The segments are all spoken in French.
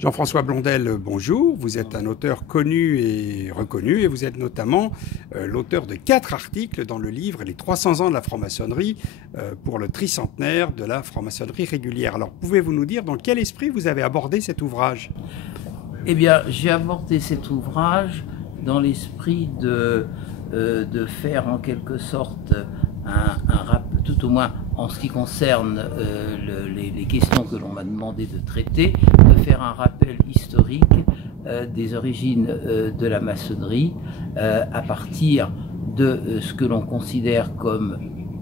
Jean-François Blondel, bonjour. Vous êtes un auteur connu et reconnu et vous êtes notamment l'auteur de 4 articles dans le livre Les 300 ans de la franc-maçonnerie pour le tricentenaire de la franc-maçonnerie régulière. Alors, pouvez-vous nous dire dans quel esprit vous avez abordé cet ouvrage? Eh bien, j'ai abordé cet ouvrage dans l'esprit de faire en quelque sorte un rap, tout au moins en ce qui concerne les questions que l'on m'a demandé de traiter, de faire un rappel historique des origines de la maçonnerie à partir de ce que l'on considère comme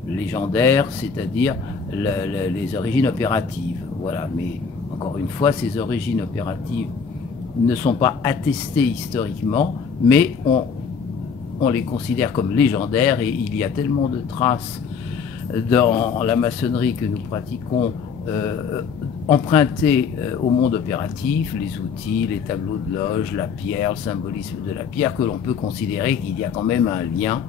légendaire, c'est-à-dire les origines opératives. Voilà. Mais encore une fois, ces origines opératives ne sont pas attestées historiquement, mais on les considère comme légendaires, et il y a tellement de traces dans la maçonnerie que nous pratiquons empruntées au monde opératif, les outils, les tableaux de loge, la pierre, le symbolisme de la pierre, que l'on peut considérer qu'il y a quand même un lien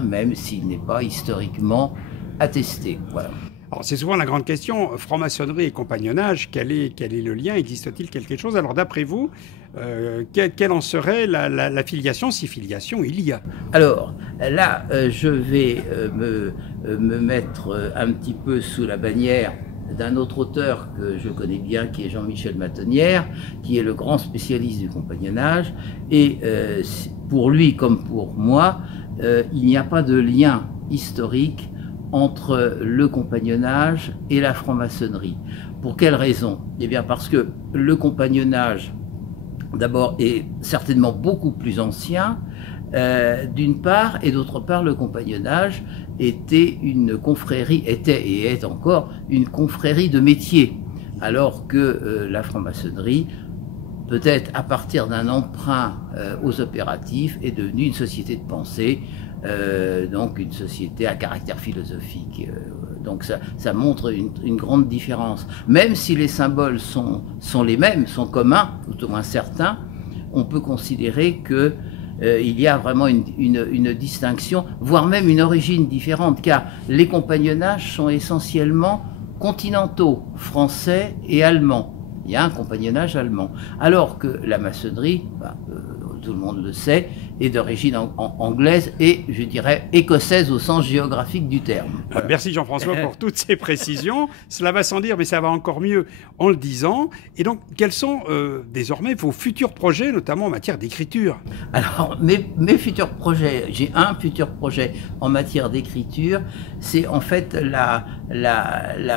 même s'il n'est pas historiquement attesté. Voilà. Alors, c'est souvent la grande question, franc-maçonnerie et compagnonnage, quel est le lien? Existe-t-il quelque chose? Alors, d'après vous, quelle en serait la filiation, si filiation il y a? Alors, là, je vais me mettre un petit peu sous la bannière d'un autre auteur que je connais bien, qui est Jean-Michel Matonnière, qui est le grand spécialiste du compagnonnage. Et pour lui, comme pour moi, il n'y a pas de lien historique entre le compagnonnage et la franc-maçonnerie. Pour quelle raison? Eh bien parce que le compagnonnage, d'abord, est certainement beaucoup plus ancien, d'une part, et d'autre part, le compagnonnage était une confrérie, était et est encore une confrérie de métier, alors que la franc-maçonnerie, peut-être à partir d'un emprunt aux opératifs, est devenue une société de pensée, donc une société à caractère philosophique. Donc ça montre une grande différence. Même si les symboles sont les mêmes, sont communs, tout au moins certains, on peut considérer que il y a vraiment une distinction, voire même une origine différente, car les compagnonnages sont essentiellement continentaux, français et allemands. Il y a un compagnonnage allemand. Alors que la maçonnerie, tout le monde le sait, est d'origine anglaise et, je dirais, écossaise au sens géographique du terme. Voilà. Merci Jean-François pour toutes ces précisions. Cela va sans dire, mais ça va encore mieux en le disant. Et donc, quels sont désormais vos futurs projets, notamment en matière d'écriture? Alors, mes futurs projets, j'ai un futur projet en matière d'écriture, c'est en fait la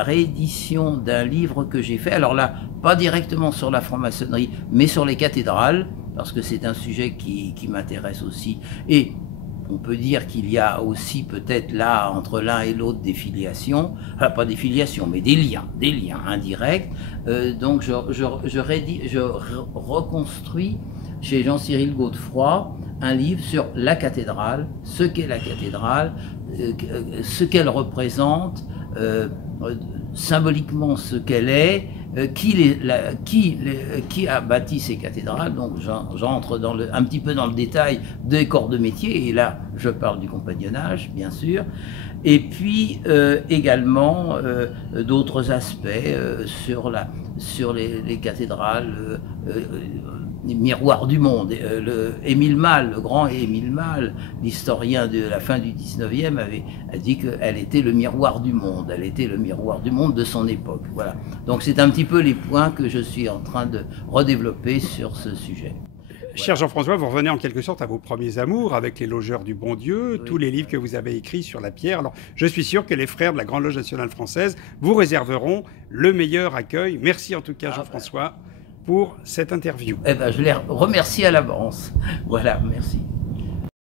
réédition d'un livre que j'ai fait. Alors là, pas directement sur la franc-maçonnerie, mais sur les cathédrales, parce que c'est un sujet qui m'intéresse aussi. Et on peut dire qu'il y a aussi peut-être là, entre l'un et l'autre, des filiations, enfin, pas des filiations, mais des liens indirects. Donc je reconstruis chez Jean-Cyril Godefroy un livre sur la cathédrale, ce qu'est la cathédrale, ce qu'elle représente, symboliquement ce qu'elle est, qui a bâti ces cathédrales. Donc j'entre un petit peu dans le détail des corps de métier, et là je parle du compagnonnage bien sûr, et puis également d'autres aspects sur les cathédrales, les miroirs du monde. Émile Malle, le grand Émile Malle, l'historien de la fin du 19e, a dit qu'elle était le miroir du monde, elle était le miroir du monde de son époque. Voilà. Donc c'est un petit peu les points que je suis en train de redévelopper sur ce sujet. Cher Jean-François, vous revenez en quelque sorte à vos premiers amours avec les logeurs du bon Dieu, Oui. tous les livres que vous avez écrits sur la pierre. Alors, je suis sûr que les frères de la Grande Loge nationale française vous réserveront le meilleur accueil. Merci en tout cas, Jean-François, pour cette interview. Eh ben, je les remercie à l'avance. Voilà, merci.